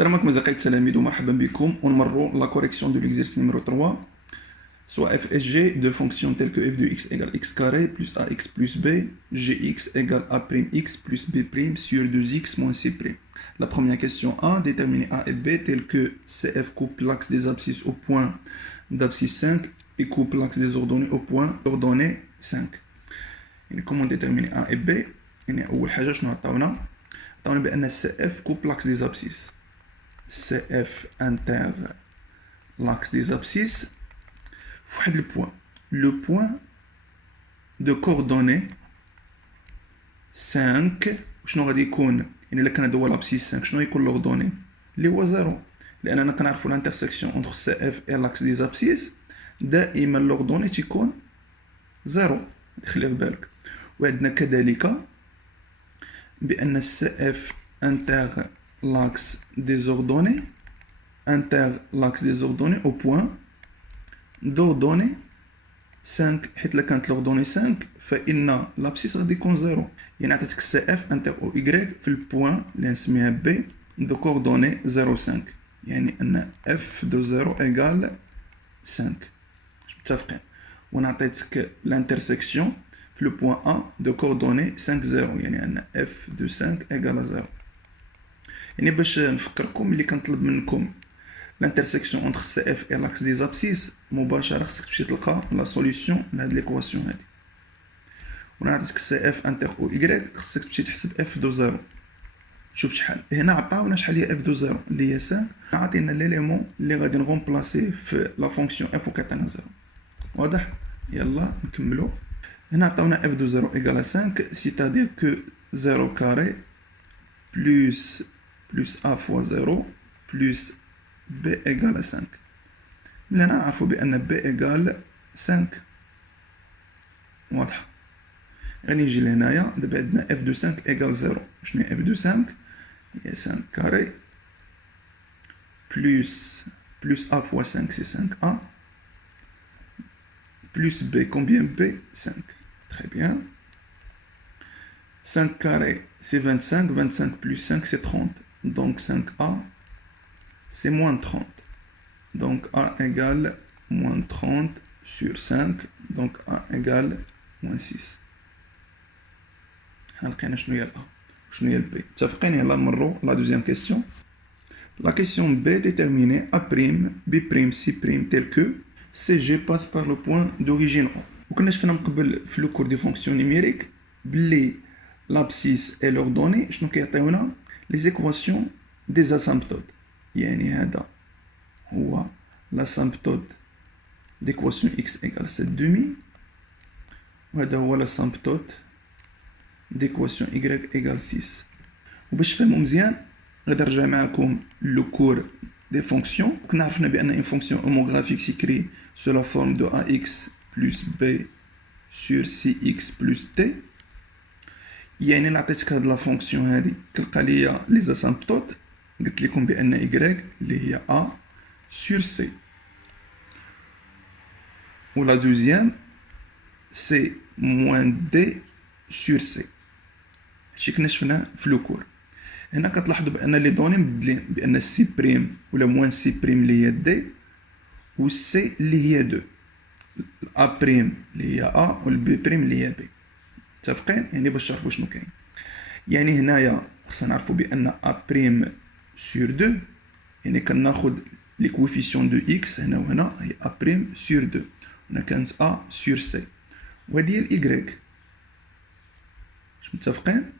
السلام عليكم أصدقائي التلاميذ ومرحبا بكم ونمروا la correction de l'exercice numéro 3 soit f et g de fonctions telles que f de x égale x carré plus ax plus b, gx égale a' x plus b' sur 2x moins c'. La première question A, déterminer a et b telles que cf coupe l'axe des abscisses au point d'abscisse 5 et coupe l'axe des ordonnées au point d'ordonnée 5. يعني comment déterminer a et b؟ يعني أول حاجة شنو عطاونا بأن cf coupe l'axe des abscisses. CF intègre l'axe des abscisses في le point de coordonnées 5 شنو غادي يكون يعني الا كان هذا هو l'abscisse 5 شنو يكون l'ordonnée اللي هو 0 لاننا كنعرفوا l'intersection entre CF et l'axe des abscisses دائما l'ordonnée تيكون 0 خليها في بالك. وعندنا كذلك بان CF intègre l'axe des ordonnées au point d'ordonnée 5 حيت الا كانت l'ordonnée 5 فإن l'abscisse غادي يكون 0 يعني عطيتك CF inter او y في البوان اللي نسميها B de coordonnée 0,5 يعني أن f de 0 égale 5 متفقين. ونعطيتك l'intersection في le point A de coordonnée 5 0 يعني أن f de 5 égale 0. يعني باش نفكركم اللي كنطلب منكم l'intersection entre CF et l'axe des abscisses مباشرة خصك تمشي تلقى لا سوليوشن لهاد ليكواسيون هادي. وانا عطيتك CF انتر او y خصك تمشي تحسب f دو 0. شوف شحال هنا عطاونا شحال هي f دو 0 اللي هي 5 عطينا ليليمون اللي غادي نغومبلاسيه في لا فونكسيون f وكتعطينا 0. واضح؟ يلا نكملو. هنا عطاونا f دو 0 égale 5 c'est-à-dire que 0 carré plus a fois 0 plus b égale 5. من هنا نعرفو بأن b égale 5. واضحة. غادي نجي لهنايا دابا عندنا f de 5 égale 0. شنو هي f de 5 هي 5 carré plus a fois 5 c'est 5a plus b, combien b 5. Très bien. 5 carré c'est 25, 25 plus 5 c'est 30. Donc 5a c'est moins 30. Donc a égale moins 30 sur 5. Donc a égale moins 6. حنا لقينا شنو هي الA وشنو هي الB. متفقين؟ يلا نمروا لا دوزيام كيسيون. La question B déterminer A', B', C' tel que CG passe par le point d'origine O. وكنا شفنا من قبل في لو كور دي فونكسيون نيميريك بلي l'abscisse et l'ordonnée شنو كيعطيونا les équations des asymptotes. يعني هذا هو l'asymptote d'équation x égale 7/2 وهذا هو l'asymptote d'équation y égale 6. وباش تفهموا مزيان غادي نرجع معكم لو كور دي فونكسيون. كنا عرفنا بان une fonction homographique s'écrit sous la forme de ax plus b sur cx plus t. يعني نعطيتك هاد لا فونكسيون هادي تلقى ليا لي زاسامبتوت قلت لكم بان y اللي هي a sur c و لا دوزيام c moins d sur c. هادشي كنا شفناه في لو كور. هنا كتلاحظوا بان لي دوني مبدلين بان c بريم ولا موان c بريم اللي هي d و c اللي هي 2 a بريم اللي هي a و b بريم اللي هي b. متفقين؟ يعني باش تعرفوا شنو كاين. يعني هنايا خصنا نعرفوا بان a بريم sur 2 يعني كناخد لي كوفيسيون دو x هنا وهنا هي a بريم sur 2 هنا كانت a sur c وهادي هي ال y. واش متفقين؟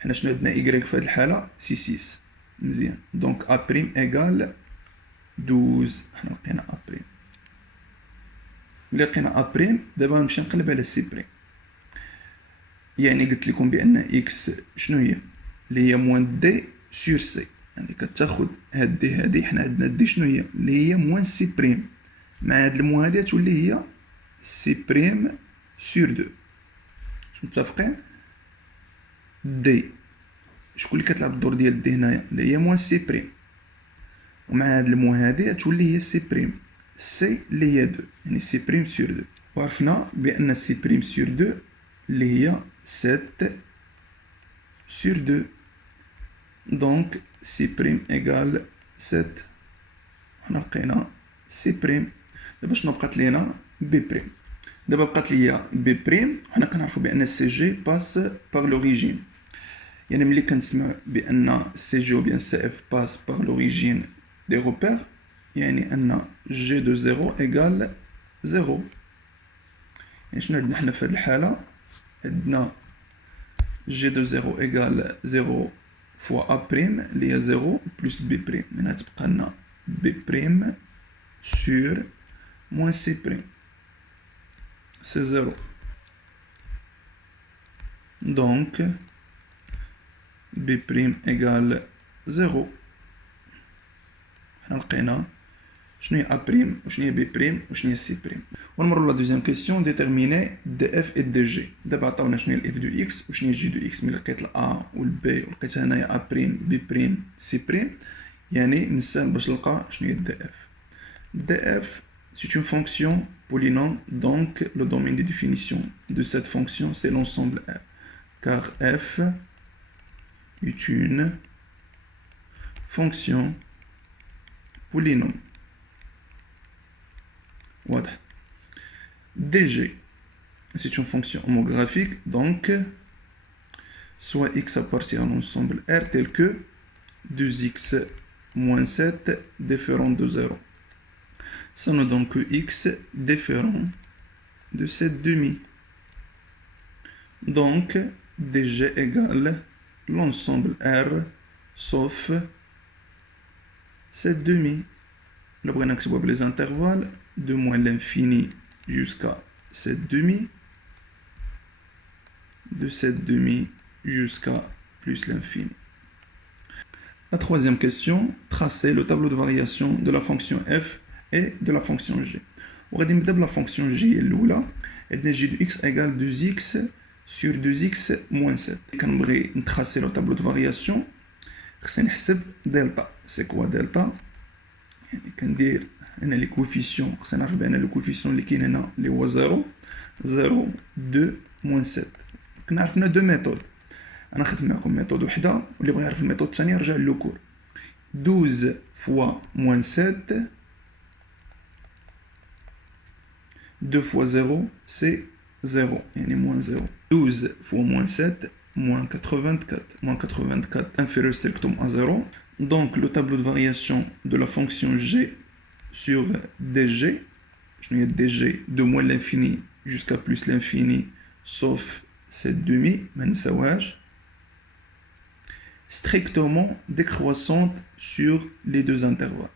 حنا شنو عندنا y في هاد الحالة سي 6 مزيان. دونك a بريم ايغال 12. حنا لقينا a بريم. ملي لقينا a بريم دابا نمشي نقلب على c بريم. يعني قلت لكم بان اكس شنو هي اللي هي موان دي سور سي يعني كتاخد هاد دي هادي حنا عندنا دي شنو هي اللي هي موان سي بريم مع هاد المو هادي تولي هي سي بريم سور 2. متفقين؟ دي شكون اللي كتلعب الدور ديال دي هنايا اللي هي موان سي بريم ومع هاد المو هادي تولي هي سي بريم سي اللي هي 2 يعني سي بريم سور 2. وعرفنا بان سي بريم سور 2 اللي هي 7 sur 2. Donc C prime égale 7. حنا لقينا C prime. دابا شنو بقات لينا B prime. دابا بقات ليا B prime. حنا كنعرفو بأن CG passe par l'origine. يعني ملي كنسمع بأن CG ou bien CF passe par l'origine des repères, يعني أن G de 0 égale 0. يعني شنو عندنا حنا في هاد الحالة؟ عندنا G de 0 égale 0 fois A prime اللي هي 0 plus B prime. من تبقى لنا B prime sur moins C prime. C'est 0. Donc B prime égale 0. حنا لقينا شنو هي A prime وشنو هي B prime وشنو هي C prime. ونمروا لا دوزيام كيسيون. ديتيرميني DF et DG. دابا عطاونا شنو هي F دو X وشنو هي G دو X. ملي لقيت A والB ولقيتها هنايا A prime B prime C prime, يعني من السهل باش نلقى شنو هي DF. DF c'est une fonction polynôme, donc le domaine de définition de cette fonction c'est l'ensemble R, car F est une fonction polynôme. Voilà. DG c'est une fonction homographique, donc soit x appartient à l'ensemble R tel que 2x moins 7 différent de 0. Ça nous donne que x différent de 7 demi. Donc DG égale l'ensemble R sauf 7 demi. Le brin pour les intervalles de moins l'infini jusqu'à 7 demi, de 7 demi jusqu'à plus l'infini. La troisième question, tracer le tableau de variation de la fonction f et de la fonction g. On va dire que la fonction g est là, et g de x égale 2x sur 2x moins 7. Quand on veut tracer le tableau de variation, on va faire delta. C'est quoi delta? On va dire les coefficients, on va dire le coefficient qui est 0, 0, 2, moins 7. On a deux méthodes. انا خدت معكم méthode وحده واللي بغى يعرف الميثود الثانيه يرجع لو كور. 12 fois moins 7, 2 fois 0 c'est 0 يعني moins 0. 12 fois moins 7 moins 84, moins 84 inférieur strictement à 0. Donc le tableau de variation de la fonction g sur dg, je n'ai dg de moins l'infini jusqu'à plus l'infini sauf cette demi, strictement décroissante sur les deux intervalles.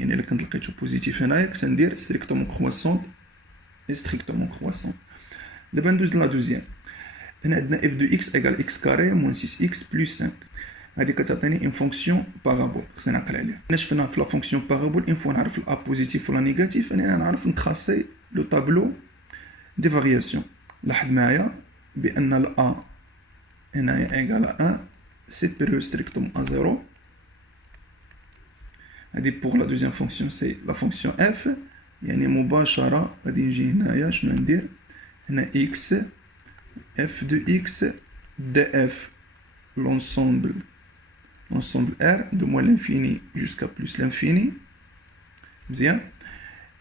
Et quand on est positif, c'est dire strictement croissante et strictement croissante. D'abord, la deuxième. On a f de x égale x carré moins 6x plus 5. C'est une fonction parabole. On a la fonction parabole, une fois on a a positif ou la négatif, on a tracer le tableau des variations. لاحظ معايا بأن ال A هنايا égal à 1 supérieur strictement à 0. هذه pour la deuxième fonction c'est la fonction f. يعني مباشرة غادي نجي هنايا شنو ندير هنا x f de x df l'ensemble R de moins l'infini jusqu'à plus l'infini. مزيان.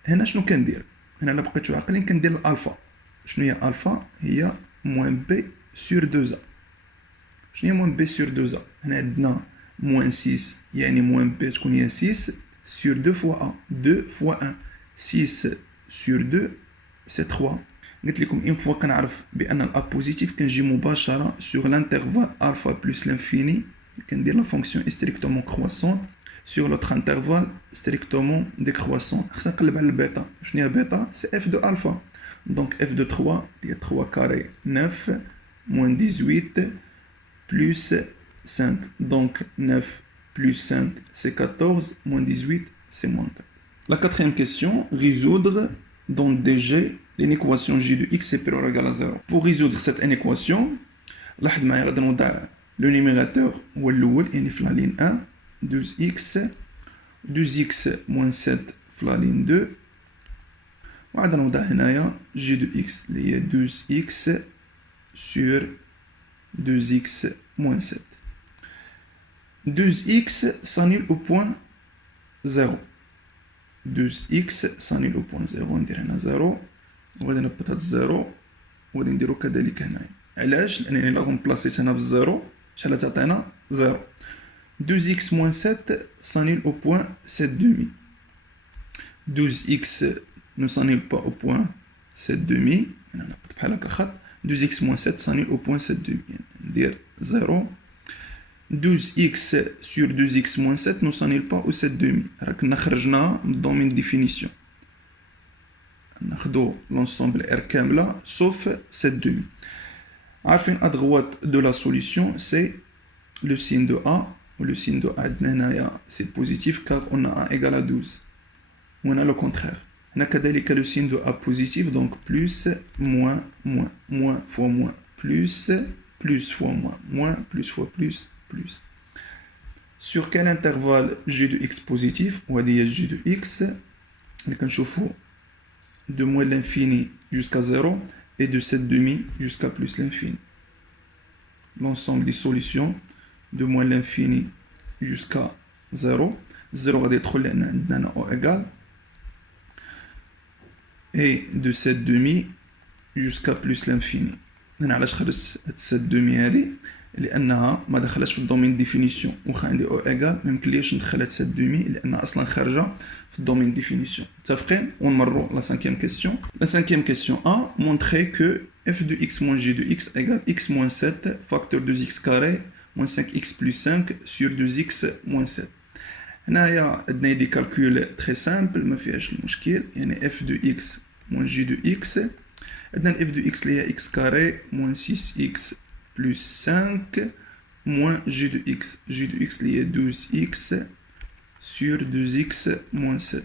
هنا شنو كندير هنا الا بقيتو عاقلين كندير الالفا. شنو هي الفا؟ هي موان بي سور 2 ا. شنو هي موان بي سور 2 ا؟ هنا عندنا موان 6 يعني موان بي تكون هي 6 سور 2 فوا ا. 2 فوا 1 6 سور 2 سي 3. قلت لكم اون فوا كنعرف بان الا بوزيتيف كنجي مباشره سور لانترفال الفا بلس لانفيني كندير لا فونكسيون ستريكتومون كرواسون sur l'autre intervalle strictement décroissant. خصنا نقلب على البيتا. شنو هي بيتا؟ سي اف دو الفا. Donc f de 3, il y a 3 carré 9, moins 18, plus 5. Donc 9 plus 5, c'est 14, moins 18, c'est moins 4. La quatrième question, résoudre dans DG l'équation g de x supérieur ou égal à 0. Pour résoudre cette inéquation, لاحظ معايا غادي نوضع le numérateur هو الأول يعني في la ligne 1, 12x, 2x moins 7 في la ligne 2. وعاد نوضع هنايا g de x اللي هي 12x sur 2x moins 7. 12x s'annule au point 0. 12x s'annule au point 0. ندير هنا 0 وغادي نبط هاد 0 وغادي نديرو كذلك هنايا. علاش؟ لأنني لا غنبلاصيت هنا بالزيرو شحال تعطينا 0. 12x moins 7 s'annule au point 7 demi. 12x ne s'annule pas au point 7 demi. 12x moins 7 s'annule au point 7 demi. Dire 0. 12x sur 2x moins 7 ne s'annule pas au 7 demi. راكنا خرجنا من domaine de définition. ناخدو l'ensemble R كاملة sauf 7 demi. عارفين à droite de la solution c'est le signe de A. Le signe de A c'est positif car on a A égale à 12. On a le contraire. On a le signe de A positif, donc plus, moins, moins, moins fois moins, plus, plus fois moins, moins, plus fois plus, plus. Sur quel intervalle g de x positif, on va dire g de x, de moins l'infini jusqu'à 0 et de 7 demi jusqu'à plus l'infini. L'ensemble des solutions de moins l'infini jusqu'à 0. 0 va être O égale. Et de 7 demi jusqu'à plus l'infini. أنا علاش خرجت 7 demi هذه؟ لأنها ما دخلتش في الدومين ديفينيسيون، واخا عندي او ايغال ما يمكنليش ندخلها 7 demi لأنها أصلا خارجة في الدومين ديفينيسيون. متفقين؟ ونمروا لا 5e question. La 5e question A, montrer que f de x moins g de x égale x moins 7 facteur 2x carré moins 5x plus 5 sur 2x moins 7. هنايا عندنا دي كالكول تري سامبل ما فيهاش المشكل، يعني f de x moins g de x. عندنا f de x اللي هي x carré moins 6x plus 5 moins g de x. g de x اللي هي 12x sur 2x moins 7.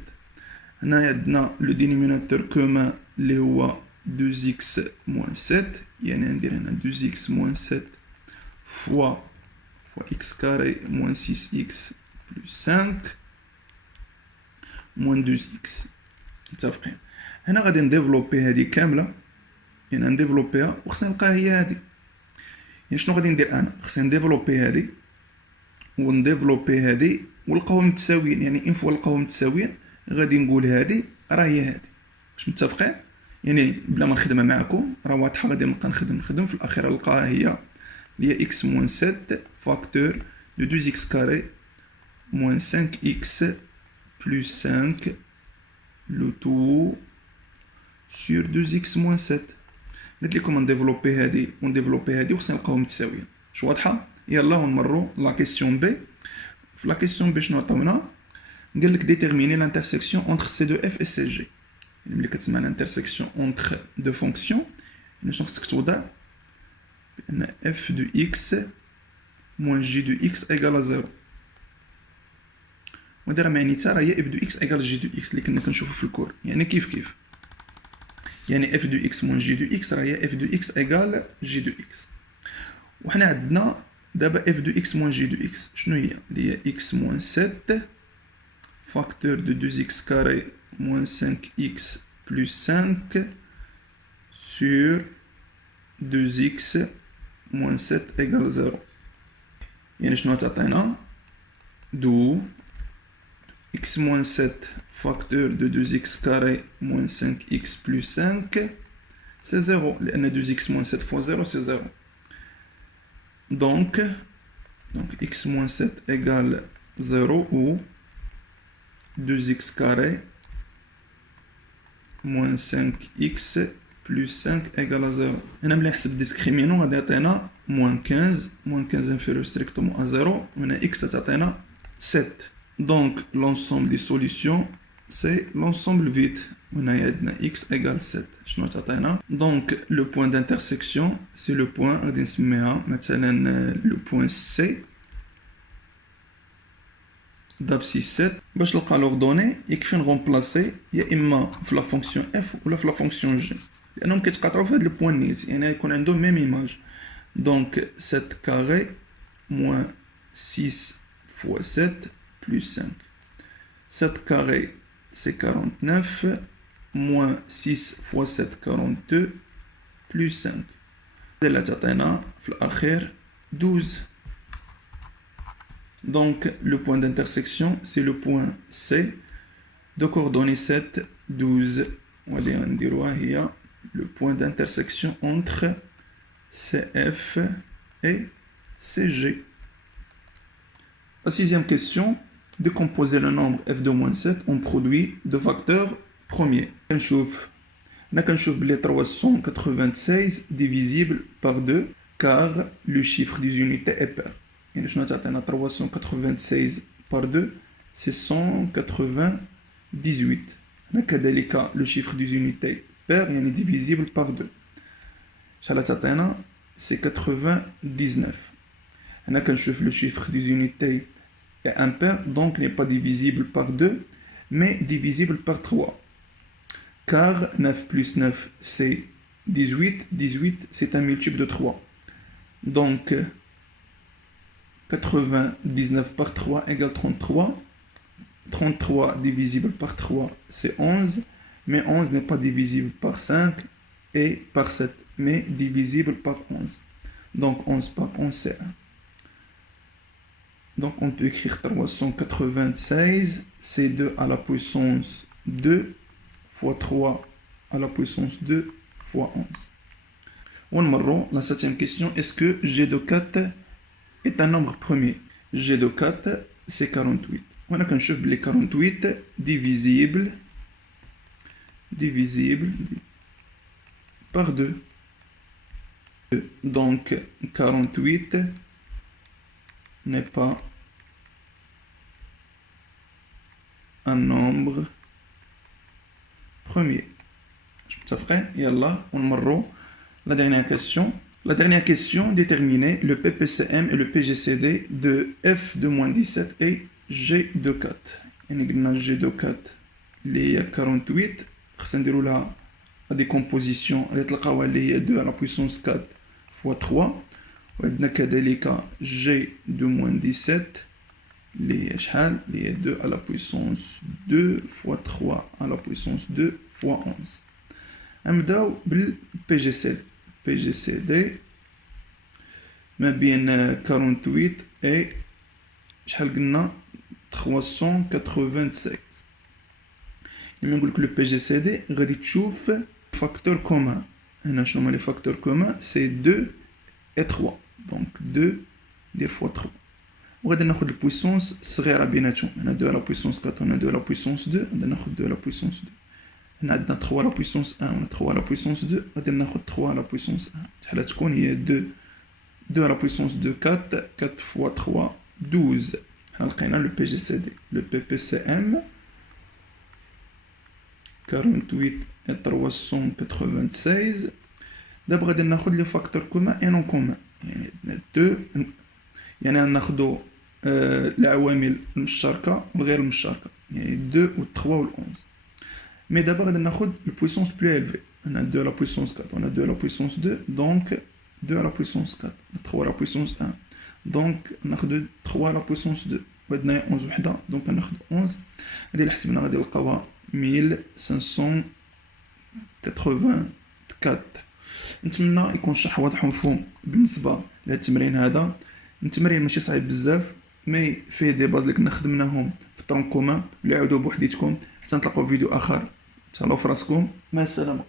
هنايا عندنا le dénominateur commun اللي هو 2x moins 7، يعني ندير هنا 2x moins 7 fois x carré moins 6x plus 5 moins 12x. متفقين؟ هنا غادي نديفلوبي هذه كامله، يعني نديفلوبيها وخصني نلقاها هي هذه. يعني شنو غادي ندير انا؟ خصني نديفلوبي هذه ونديفلوبي هذه ونلقاوهم متساويين، يعني ان فوا نلقاوهم متساويين غادي نقول هذه راه هي هذه. واش متفقين؟ يعني بلا ما نخدمها معكم راه واضحه، غادي نبقى نخدم في الاخير نلقاها هي اللي هي x moins 7 facteur de 2x carré moins 5x plus 5 le tout sur 2x moins 7. قلت لكم نديفلوبي هذه ونديفلوبي هذه وخصنا نلقاوهم متساويين. واش واضحه؟ يلا ونمروا لا كيسيون بي. في لا كيسيون بي شنو عطاونا؟ قال لك ديتيرميني لانترسيكسيون انتر سي دو اف و سي جي. يعني ملي كتسمع لانترسيكسيون انتر دو فونكسيون شنو خصك توضع؟ بان اف دو اكس موان جي دو اكس ايكال 0. وهذا راه معنيتها راه هي اف دو اكس ايكال جي دو اكس اللي كنا كنشوفو في الكور، يعني كيف يعني اف دو اكس موان جي دو اكس راه هي اف دو اكس ايكال جي دو اكس. وحنا عندنا دابا اف دو اكس موان جي دو اكس شنو هي؟ اللي هي اكس موان 7 فاكتور دو 2 اكس كاري موان 5 اكس بلس 5 sur 2x moins 7 égale 0. يعني شنو تعطينا؟ دو x moins 7 facteur de 2x carré moins 5x plus 5 c'est 0 لأن 2x moins 7 fois 0 c'est 0. Donc x moins 7 égale 0 ou 2x carré moins 5x plus 5 égale à 0. هنا ملي نحسب ديسكريمينون غادي يعطينا moins 15 inférieur strictement à 0. هنا x تعطينا 7. Donc l'ensemble des solutions c'est l'ensemble vide. هنا عندنا x égale 7. شنو تعطينا؟ Donc le point d'intersection c'est le point غادي نسميها مثلا le point C d'abscisse 7. باش نلقى لوردوني يكفي نغومبلاسي يا اما في لا فونكسيون f ولا في لا فونكسيون g لانهم كيتقاطعوا في هذا البوان نيت، يعني يكون عندهم ميم ايماج. دونك 7 كاري موان 6 fois 7 plus 5. 7 carré c'est 49 moins 6 fois 7 42 plus 5. اللي تعطينا في الاخير 12. Donc, le point d'intersection, c'est le point C de coordonnées 7, 12. On va dire le point d'intersection entre CF et CG. La sixième question, décomposer le nombre f de moins 7 en produit de facteurs premiers. نشوف 396 divisible par 2 car le chiffre des unités est pair. يعني شنو تعطينا 396 par 2 c'est 198. هنا كذلك le chiffre des unités pair يعني divisible par 2. شحال تعطينا c'est 99. هنا كنشوف le chiffre des unités est impair donc n'est pas divisible par 2 mais divisible par 3. Car 9 plus 9 c'est 18, 18 c'est un multiple de 3. Donc 99 par 3 égale 33. 33 divisible par 3 c'est 11, mais 11 n'est pas divisible par 5 et par 7, mais divisible par 11. Donc 11 par 11 c'est 1. Donc on peut écrire 396, c'est 2 à la puissance 2 fois 3 à la puissance 2 fois 11. ونمروا la septième question, est-ce que G de 4 est un nombre premier? G de 4 c'est 48. On كنشوف بلي 48 divisible par 2. Donc 48 n'est pas un nombre premier. Ça ferait, yallah, on marro. La dernière question. La dernière question, déterminer le PPCM et le PGCD de F de moins 17 et G de 4. يعني G de 4 اللي هي 48 خصنا نديرو لها la décomposition اللي تلقاوها اللي هي 2 à la puissance 4 fois 3. وعندنا كذلك G de moins 17 اللي هي شحال اللي هي 2 à la puissance 2 fois 3 à la puissance 2 fois 11. نبداو بال PGCD ما بين 48 et شحال قلنا 396. لما نقول لك لو PGCD غادي تشوف فاكتور كومان. هنا شنو هما لي فاكتور كومان؟ سي 2 et 3. donc 2 دير fois 3. وغادي ناخذ البويسونس الصغيره بيناتهم. هنا 2 à la puissance 4 هنا 2 à la puissance 2. غادي ناخذ 2 à la puissance 2. هنا عندنا 3 à la puissance 1 وهنا 3 à la puissance 2. غادي ناخذ 3 à la puissance 1. شحال تكون هي 2 à la puissance 2 4 4 fois 3 12. حنا لقينا لو PGCD. لو PPCM 48 et 396. دابا غادي ناخذ لي فاكتور كومان اي نون كومان. يعني 2 يعني ناخذوا العوامل المشتركه والغير المشتركه. يعني 2 و 3 و 11. مي دابا غادي ناخذ البويسونس بلو élevé. هنا 2 à la puissance 4 وهنا 2 à la puissance 2. donc 2 à la puissance 4 3 à la puissance 1. donc ناخذ 3 à la puissance 2. وعندنا 11 وحده دونك ناخذ 11. هذه اللي حسبنا غادي نلقاوها 1584. نتمنى يكون الشرح واضح ومفهوم بالنسبه لهذا التمرين. هذا التمرين ماشي صعيب بزاف مي فيه دي باز اللي كنا خدمناهم في الطرون كومان. اللي عاودوا بوحديتكم حتى نتلاقاو في فيديو اخر. تهلاو في راسكم. مع السلامه.